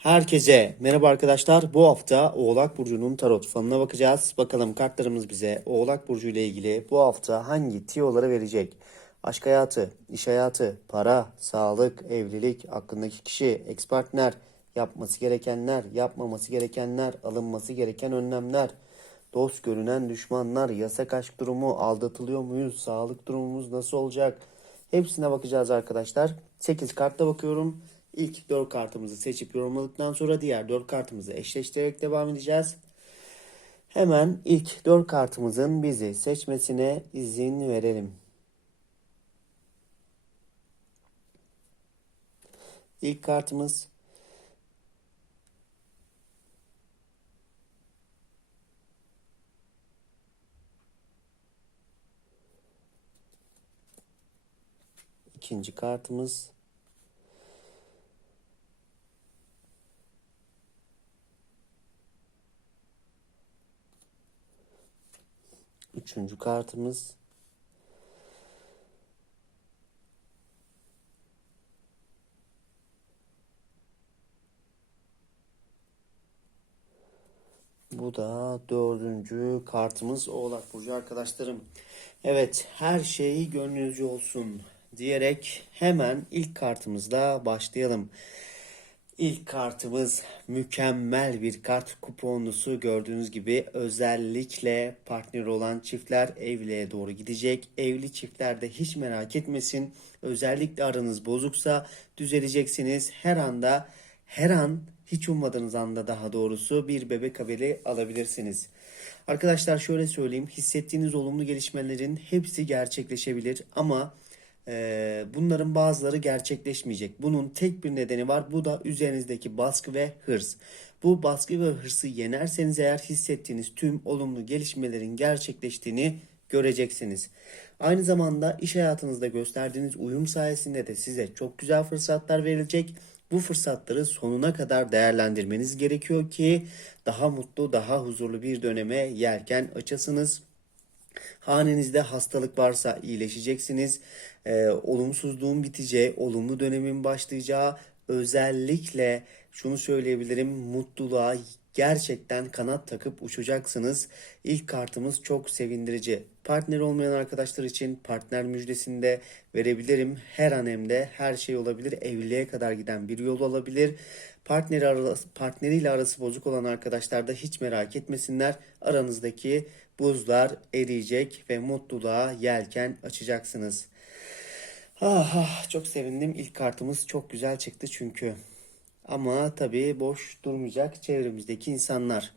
Herkese merhaba arkadaşlar. Bu hafta Oğlak Burcu'nun tarot falına bakacağız. Bakalım kartlarımız bize Oğlak Burcu ile ilgili bu hafta hangi tiyoları verecek? Aşk hayatı, iş hayatı, para, sağlık, evlilik, aklındaki kişi, ex partner, yapması gerekenler, yapmaması gerekenler, alınması gereken önlemler, dost görünen düşmanlar, yasak aşk durumu, aldatılıyor muyuz, sağlık durumumuz nasıl olacak? Hepsine bakacağız arkadaşlar. 8 kartla bakıyorum. İlk 4 kartımızı seçip yorumladıktan sonra diğer 4 kartımızı eşleştirerek devam edeceğiz. Hemen ilk 4 kartımızın bizi seçmesine izin verelim. İlk kartımız ikinci kartımız Üçüncü kartımız. Bu da dördüncü kartımız Oğlak Burcu arkadaşlarım. Evet her şey gönlünüzce olsun diyerek hemen ilk kartımızla başlayalım. İlk kartımız mükemmel bir kart kuponlusu gördüğünüz gibi özellikle partner olan çiftler evliliğe doğru gidecek. Evli çiftlerde hiç merak etmesin. Özellikle aranız bozuksa düzeleceksiniz. Her anda her an hiç ummadığınız anda daha doğrusu bir bebek haberi alabilirsiniz. Arkadaşlar şöyle söyleyeyim hissettiğiniz olumlu gelişmelerin hepsi gerçekleşebilir ama ee, bunların bazıları gerçekleşmeyecek. Bunun tek bir nedeni var. Bu da üzerinizdeki baskı ve hırs. Bu baskı ve hırsı yenerseniz eğer hissettiğiniz tüm olumlu gelişmelerin gerçekleştiğini göreceksiniz. Aynı zamanda iş hayatınızda gösterdiğiniz uyum sayesinde de size çok güzel fırsatlar verilecek. Bu fırsatları sonuna kadar değerlendirmeniz gerekiyor ki daha mutlu, daha huzurlu bir döneme yelken açasınız. Hanenizde hastalık varsa iyileşeceksiniz. Ee, olumsuzluğun biteceği, olumlu dönemin başlayacağı, özellikle şunu söyleyebilirim, mutluluğa gerçekten kanat takıp uçacaksınız. İlk kartımız çok sevindirici. Partner olmayan arkadaşlar için partner müjdesini de verebilirim. Her an de her şey olabilir. Evliliğe kadar giden bir yol olabilir. Partneri arası, partneriyle arası bozuk olan arkadaşlar da hiç merak etmesinler. Aranızdaki buzlar eriyecek ve mutluluğa yelken açacaksınız. Ah, ah çok sevindim. İlk kartımız çok güzel çıktı çünkü. Ama tabii boş durmayacak çevremizdeki insanlar.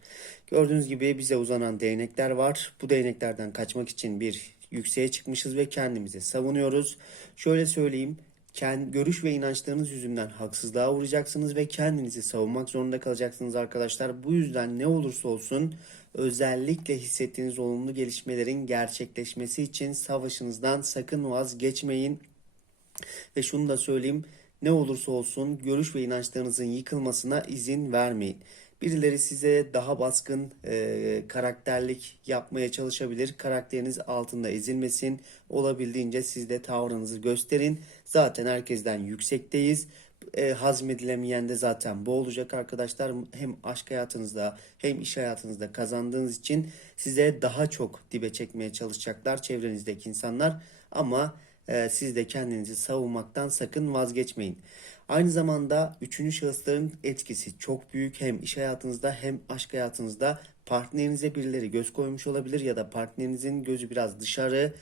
Gördüğünüz gibi bize uzanan değnekler var. Bu değneklerden kaçmak için bir yükseğe çıkmışız ve kendimizi savunuyoruz. Şöyle söyleyeyim. Kendi, görüş ve inançlarınız yüzünden haksızlığa uğrayacaksınız ve kendinizi savunmak zorunda kalacaksınız arkadaşlar. Bu yüzden ne olursa olsun özellikle hissettiğiniz olumlu gelişmelerin gerçekleşmesi için savaşınızdan sakın vazgeçmeyin. Ve şunu da söyleyeyim ne olursa olsun görüş ve inançlarınızın yıkılmasına izin vermeyin. Birileri size daha baskın e, karakterlik yapmaya çalışabilir. Karakteriniz altında ezilmesin. Olabildiğince siz de tavrınızı gösterin. Zaten herkesten yüksekteyiz. E, hazmedilemeyen de zaten bu olacak arkadaşlar. Hem aşk hayatınızda hem iş hayatınızda kazandığınız için size daha çok dibe çekmeye çalışacaklar çevrenizdeki insanlar. Ama e, siz de kendinizi savunmaktan sakın vazgeçmeyin. Aynı zamanda üçüncü şahısların etkisi çok büyük. Hem iş hayatınızda hem aşk hayatınızda partnerinize birileri göz koymuş olabilir ya da partnerinizin gözü biraz dışarı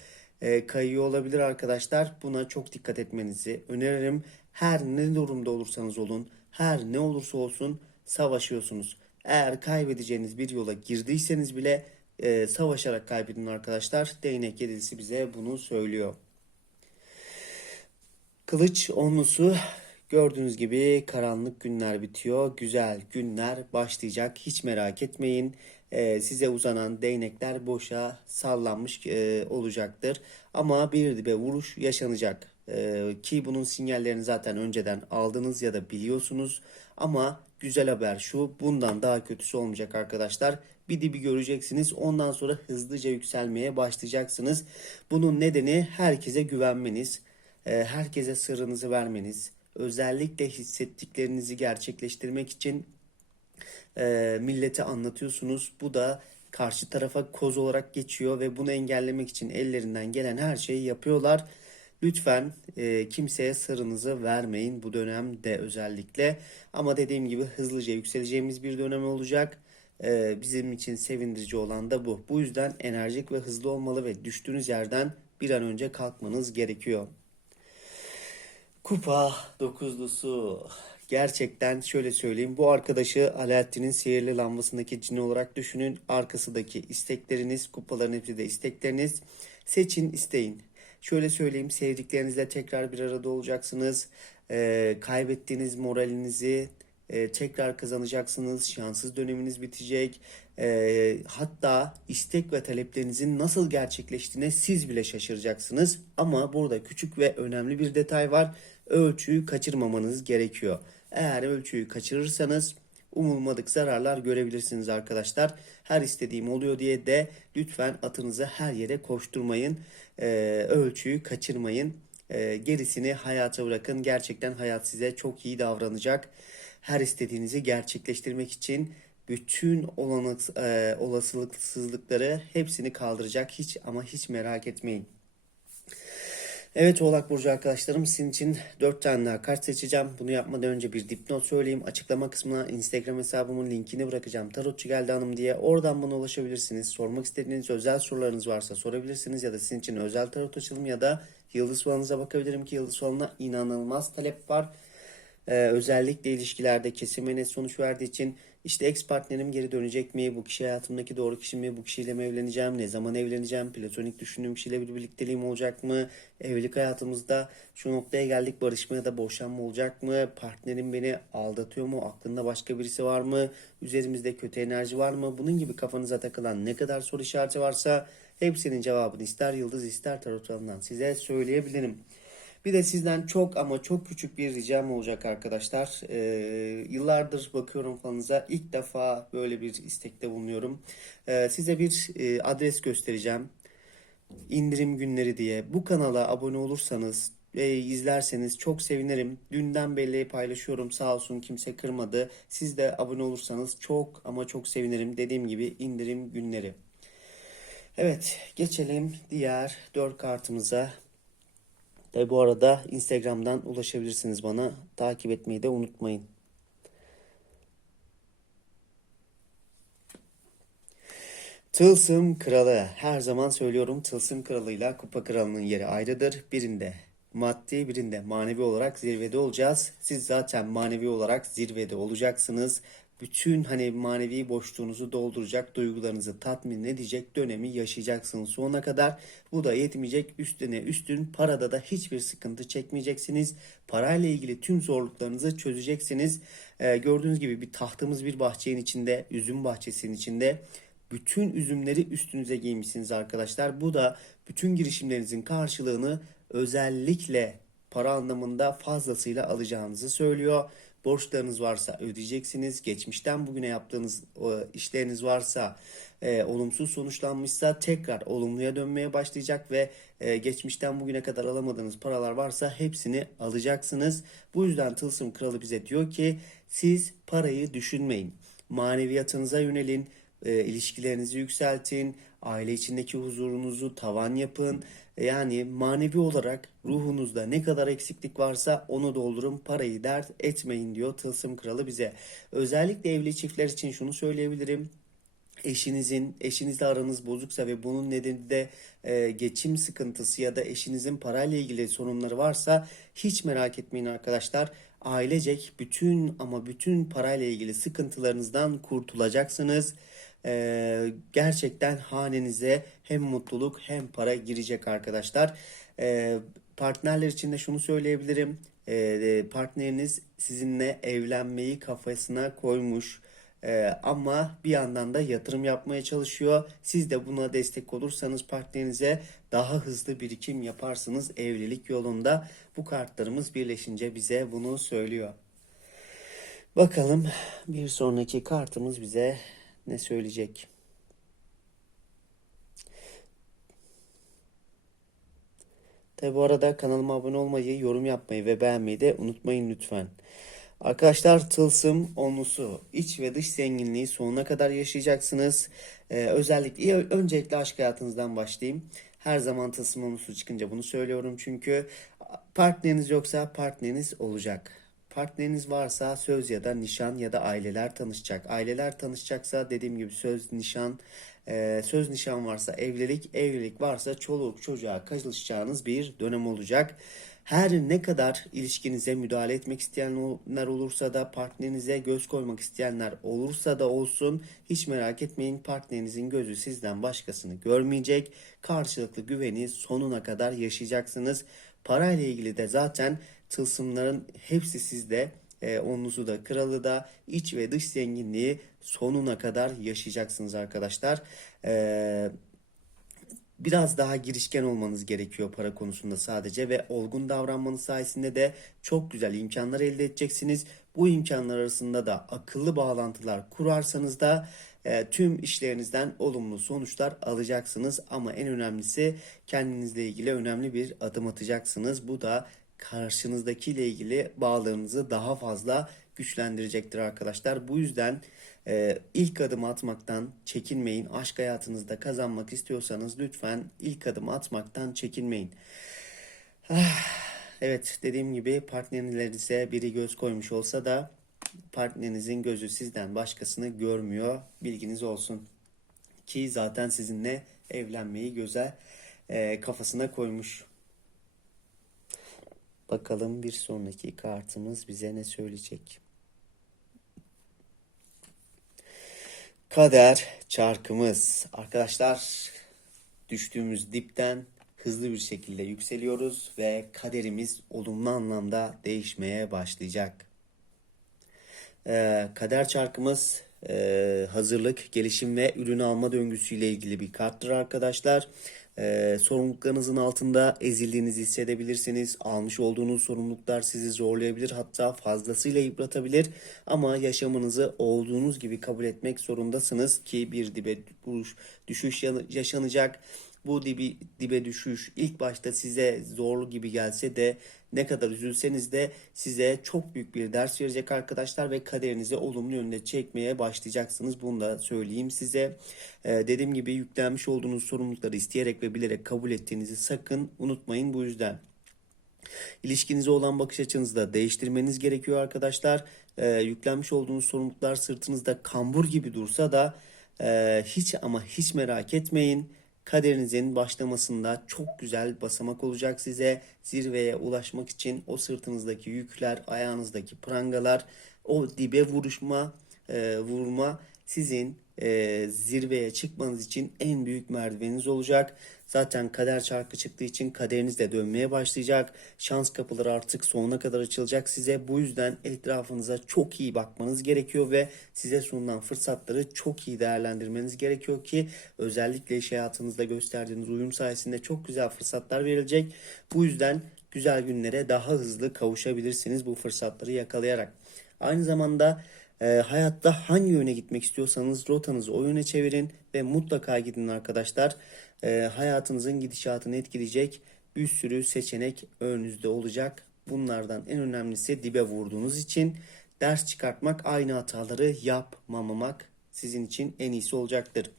e, kayıyor olabilir arkadaşlar. Buna çok dikkat etmenizi öneririm. Her ne durumda olursanız olun, her ne olursa olsun savaşıyorsunuz. Eğer kaybedeceğiniz bir yola girdiyseniz bile e, savaşarak kaybedin arkadaşlar. Değnek yedilisi bize bunu söylüyor. Kılıç onlusu gördüğünüz gibi karanlık günler bitiyor. Güzel günler başlayacak. Hiç merak etmeyin. Ee, size uzanan değnekler boşa sallanmış e, olacaktır. Ama bir dibe vuruş yaşanacak. Ee, ki bunun sinyallerini zaten önceden aldınız ya da biliyorsunuz. Ama güzel haber şu bundan daha kötüsü olmayacak arkadaşlar. Bir dibi göreceksiniz ondan sonra hızlıca yükselmeye başlayacaksınız. Bunun nedeni herkese güvenmeniz, herkese sırrınızı vermeniz, özellikle hissettiklerinizi gerçekleştirmek için e, millete anlatıyorsunuz. Bu da karşı tarafa koz olarak geçiyor ve bunu engellemek için ellerinden gelen her şeyi yapıyorlar. Lütfen e, kimseye sırrınızı vermeyin bu dönemde özellikle. Ama dediğim gibi hızlıca yükseleceğimiz bir dönem olacak. E, bizim için sevindirici olan da bu. Bu yüzden enerjik ve hızlı olmalı ve düştüğünüz yerden bir an önce kalkmanız gerekiyor. Kupa dokuzlusu. Gerçekten şöyle söyleyeyim. Bu arkadaşı Alaaddin'in sihirli lambasındaki cin olarak düşünün. Arkasındaki istekleriniz, kupaların hepsi de istekleriniz. Seçin, isteyin. Şöyle söyleyeyim. Sevdiklerinizle tekrar bir arada olacaksınız. Ee, kaybettiğiniz moralinizi e, tekrar kazanacaksınız. Şanssız döneminiz bitecek. Ee, hatta istek ve taleplerinizin nasıl gerçekleştiğine siz bile şaşıracaksınız. Ama burada küçük ve önemli bir detay var. Ölçüyü kaçırmamanız gerekiyor. Eğer ölçüyü kaçırırsanız umulmadık zararlar görebilirsiniz arkadaşlar. Her istediğim oluyor diye de lütfen atınızı her yere koşturmayın. Ee, ölçüyü kaçırmayın. Ee, gerisini hayata bırakın. Gerçekten hayat size çok iyi davranacak. Her istediğinizi gerçekleştirmek için bütün olanak, e, olasılıksızlıkları hepsini kaldıracak. Hiç ama hiç merak etmeyin. Evet Oğlak Burcu arkadaşlarım sizin için 4 tane daha kart seçeceğim. Bunu yapmadan önce bir dipnot söyleyeyim. Açıklama kısmına Instagram hesabımın linkini bırakacağım. Tarotçu geldi hanım diye. Oradan bana ulaşabilirsiniz. Sormak istediğiniz özel sorularınız varsa sorabilirsiniz. Ya da sizin için özel tarot açılım ya da yıldız falanıza bakabilirim ki yıldız falanına inanılmaz talep var. Ee, özellikle ilişkilerde kesime net sonuç verdiği için işte ex partnerim geri dönecek mi? Bu kişi hayatımdaki doğru kişi mi? Bu kişiyle mi evleneceğim? Ne zaman evleneceğim? Platonik düşündüğüm kişiyle bir birlikteliğim olacak mı? Evlilik hayatımızda şu noktaya geldik barışma ya da boşanma olacak mı? Partnerim beni aldatıyor mu? Aklında başka birisi var mı? Üzerimizde kötü enerji var mı? Bunun gibi kafanıza takılan ne kadar soru işareti varsa hepsinin cevabını ister yıldız ister tarot size söyleyebilirim. Bir de sizden çok ama çok küçük bir ricam olacak arkadaşlar. Ee, yıllardır bakıyorum falanıza. İlk defa böyle bir istekte bulunuyorum. Ee, size bir e, adres göstereceğim. İndirim günleri diye. Bu kanala abone olursanız ve izlerseniz çok sevinirim. Dünden belli paylaşıyorum. Sağ olsun kimse kırmadı. Siz de abone olursanız çok ama çok sevinirim. Dediğim gibi indirim günleri. Evet geçelim diğer 4 kartımıza. Ve bu arada Instagram'dan ulaşabilirsiniz bana. Takip etmeyi de unutmayın. Tılsım Kralı. Her zaman söylüyorum Tılsım Kralı'yla Kupa Kralı'nın yeri ayrıdır. Birinde maddi birinde manevi olarak zirvede olacağız. Siz zaten manevi olarak zirvede olacaksınız. Bütün hani manevi boşluğunuzu dolduracak, duygularınızı tatmin edecek dönemi yaşayacaksınız sonuna kadar. Bu da yetmeyecek. Üstüne üstün parada da hiçbir sıkıntı çekmeyeceksiniz. Parayla ilgili tüm zorluklarınızı çözeceksiniz. Ee, gördüğünüz gibi bir tahtımız bir bahçenin içinde, üzüm bahçesinin içinde. Bütün üzümleri üstünüze giymişsiniz arkadaşlar. Bu da bütün girişimlerinizin karşılığını özellikle para anlamında fazlasıyla alacağınızı söylüyor. Borçlarınız varsa ödeyeceksiniz. Geçmişten bugüne yaptığınız o, işleriniz varsa e, olumsuz sonuçlanmışsa tekrar olumluya dönmeye başlayacak ve e, geçmişten bugüne kadar alamadığınız paralar varsa hepsini alacaksınız. Bu yüzden Tılsım Kralı bize diyor ki siz parayı düşünmeyin. Maneviyatınıza yönelin, e, ilişkilerinizi yükseltin, aile içindeki huzurunuzu tavan yapın. Yani manevi olarak ruhunuzda ne kadar eksiklik varsa onu doldurun, parayı dert etmeyin diyor Tılsım Kralı bize. Özellikle evli çiftler için şunu söyleyebilirim. Eşinizin, eşinizle aranız bozuksa ve bunun nedeni de e, geçim sıkıntısı ya da eşinizin parayla ilgili sorunları varsa hiç merak etmeyin arkadaşlar. Ailecek bütün ama bütün parayla ilgili sıkıntılarınızdan kurtulacaksınız. Ee, gerçekten hanenize hem mutluluk hem para girecek arkadaşlar. Ee, partnerler için de şunu söyleyebilirim. Ee, partneriniz sizinle evlenmeyi kafasına koymuş. Ee, ama bir yandan da yatırım yapmaya çalışıyor. Siz de buna destek olursanız partnerinize daha hızlı birikim yaparsınız evlilik yolunda. Bu kartlarımız birleşince bize bunu söylüyor. Bakalım bir sonraki kartımız bize ne söyleyecek? Tabi bu arada kanalıma abone olmayı, yorum yapmayı ve beğenmeyi de unutmayın lütfen. Arkadaşlar tılsım onlusu iç ve dış zenginliği sonuna kadar yaşayacaksınız. Ee, özellikle öncelikle aşk hayatınızdan başlayayım. Her zaman tılsım onlusu çıkınca bunu söylüyorum çünkü partneriniz yoksa partneriniz olacak. Partneriniz varsa söz ya da nişan ya da aileler tanışacak. Aileler tanışacaksa dediğim gibi söz nişan, e, söz nişan varsa evlilik, evlilik varsa çoluk çocuğa kavuşacağınız bir dönem olacak. Her ne kadar ilişkinize müdahale etmek isteyenler olursa da partnerinize göz koymak isteyenler olursa da olsun hiç merak etmeyin partnerinizin gözü sizden başkasını görmeyecek. Karşılıklı güveni sonuna kadar yaşayacaksınız. Parayla ilgili de zaten tılsımların hepsi sizde. E, onuzu da kralı da iç ve dış zenginliği sonuna kadar yaşayacaksınız arkadaşlar. Eee biraz daha girişken olmanız gerekiyor para konusunda sadece ve olgun davranmanız sayesinde de çok güzel imkanlar elde edeceksiniz. Bu imkanlar arasında da akıllı bağlantılar kurarsanız da e, tüm işlerinizden olumlu sonuçlar alacaksınız. Ama en önemlisi kendinizle ilgili önemli bir adım atacaksınız. Bu da karşınızdakiyle ilgili bağlarınızı daha fazla güçlendirecektir arkadaşlar. Bu yüzden e, ilk adım atmaktan çekinmeyin. Aşk hayatınızda kazanmak istiyorsanız lütfen ilk adım atmaktan çekinmeyin. Ah, evet dediğim gibi partnerlerinize biri göz koymuş olsa da partnerinizin gözü sizden başkasını görmüyor. Bilginiz olsun. Ki zaten sizinle evlenmeyi göze e, kafasına koymuş. Bakalım bir sonraki kartımız bize ne söyleyecek. Kader çarkımız. Arkadaşlar düştüğümüz dipten hızlı bir şekilde yükseliyoruz ve kaderimiz olumlu anlamda değişmeye başlayacak. Ee, kader çarkımız e, hazırlık, gelişim ve ürün alma döngüsüyle ilgili bir karttır arkadaşlar. Ee, sorumluluklarınızın altında ezildiğinizi hissedebilirsiniz. Almış olduğunuz sorumluluklar sizi zorlayabilir hatta fazlasıyla yıpratabilir. Ama yaşamınızı olduğunuz gibi kabul etmek zorundasınız ki bir dibe düşüş yaşanacak. Bu dibi, dibe düşüş ilk başta size zorlu gibi gelse de ne kadar üzülseniz de size çok büyük bir ders verecek arkadaşlar ve kaderinizi olumlu yönde çekmeye başlayacaksınız. Bunu da söyleyeyim size. Ee, dediğim gibi yüklenmiş olduğunuz sorumlulukları isteyerek ve bilerek kabul ettiğinizi sakın unutmayın bu yüzden. İlişkinize olan bakış açınızı da değiştirmeniz gerekiyor arkadaşlar. Ee, yüklenmiş olduğunuz sorumluluklar sırtınızda kambur gibi dursa da e, hiç ama hiç merak etmeyin kaderinizin başlamasında çok güzel basamak olacak size. Zirveye ulaşmak için o sırtınızdaki yükler, ayağınızdaki prangalar, o dibe vuruşma, e, vurma sizin e, zirveye çıkmanız için en büyük merdiveniniz olacak. Zaten kader çarkı çıktığı için kaderiniz de dönmeye başlayacak. Şans kapıları artık sonuna kadar açılacak size. Bu yüzden etrafınıza çok iyi bakmanız gerekiyor ve size sunulan fırsatları çok iyi değerlendirmeniz gerekiyor ki özellikle iş hayatınızda gösterdiğiniz uyum sayesinde çok güzel fırsatlar verilecek. Bu yüzden güzel günlere daha hızlı kavuşabilirsiniz bu fırsatları yakalayarak. Aynı zamanda e, hayatta hangi yöne gitmek istiyorsanız rotanızı o yöne çevirin ve mutlaka gidin arkadaşlar. E, hayatınızın gidişatını etkileyecek bir sürü seçenek önünüzde olacak. Bunlardan en önemlisi dibe vurduğunuz için ders çıkartmak, aynı hataları yapmamamak sizin için en iyisi olacaktır.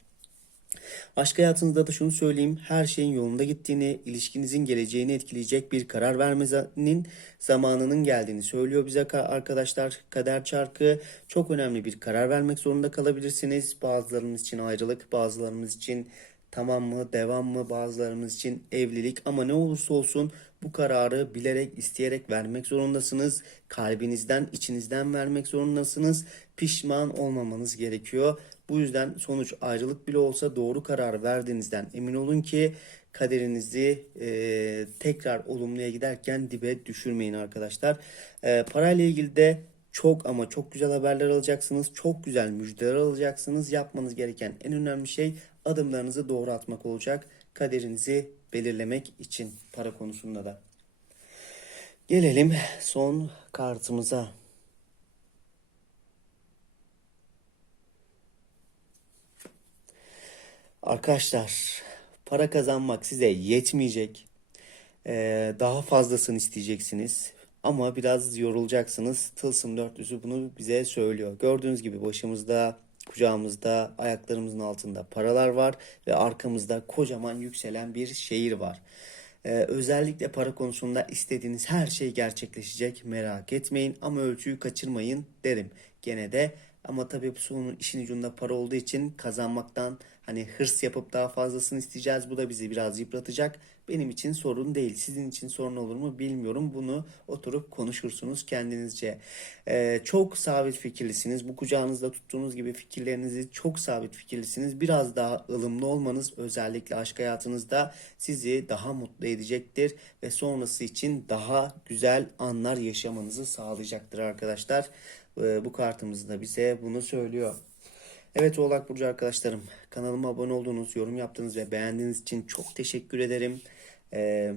Aşk hayatınızda da şunu söyleyeyim. Her şeyin yolunda gittiğini, ilişkinizin geleceğini etkileyecek bir karar vermenin zamanının geldiğini söylüyor bize arkadaşlar. Kader çarkı çok önemli bir karar vermek zorunda kalabilirsiniz. Bazılarımız için ayrılık, bazılarımız için tamam mı, devam mı, bazılarımız için evlilik ama ne olursa olsun bu kararı bilerek, isteyerek vermek zorundasınız. Kalbinizden, içinizden vermek zorundasınız. Pişman olmamanız gerekiyor. Bu yüzden sonuç ayrılık bile olsa doğru karar verdiğinizden emin olun ki kaderinizi e, tekrar olumluya giderken dibe düşürmeyin arkadaşlar. E, parayla ilgili de çok ama çok güzel haberler alacaksınız. Çok güzel müjdeler alacaksınız. Yapmanız gereken en önemli şey adımlarınızı doğru atmak olacak. Kaderinizi belirlemek için para konusunda da. Gelelim son kartımıza. Arkadaşlar para kazanmak size yetmeyecek. Ee, daha fazlasını isteyeceksiniz. Ama biraz yorulacaksınız. Tılsım dörtlüsü bunu bize söylüyor. Gördüğünüz gibi başımızda, kucağımızda, ayaklarımızın altında paralar var ve arkamızda kocaman yükselen bir şehir var. Ee, özellikle para konusunda istediğiniz her şey gerçekleşecek. Merak etmeyin ama ölçüyü kaçırmayın derim. Gene de ama tabii bu sonun işin ucunda para olduğu için kazanmaktan hani hırs yapıp daha fazlasını isteyeceğiz. Bu da bizi biraz yıpratacak. Benim için sorun değil. Sizin için sorun olur mu bilmiyorum. Bunu oturup konuşursunuz kendinizce. Ee, çok sabit fikirlisiniz. Bu kucağınızda tuttuğunuz gibi fikirlerinizi çok sabit fikirlisiniz. Biraz daha ılımlı olmanız özellikle aşk hayatınızda sizi daha mutlu edecektir ve sonrası için daha güzel anlar yaşamanızı sağlayacaktır arkadaşlar. Ee, bu kartımız da bize bunu söylüyor. Evet Oğlak Burcu arkadaşlarım kanalıma abone olduğunuz, yorum yaptığınız ve beğendiğiniz için çok teşekkür ederim. Ee,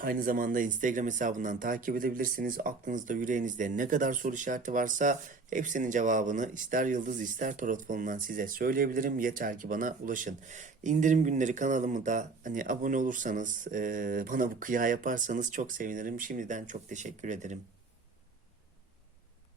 aynı zamanda Instagram hesabından takip edebilirsiniz. Aklınızda, yüreğinizde ne kadar soru işareti varsa hepsinin cevabını ister yıldız ister tarot falından size söyleyebilirim. Yeter ki bana ulaşın. İndirim günleri kanalımı da hani abone olursanız, e, bana bu kıya yaparsanız çok sevinirim. Şimdiden çok teşekkür ederim.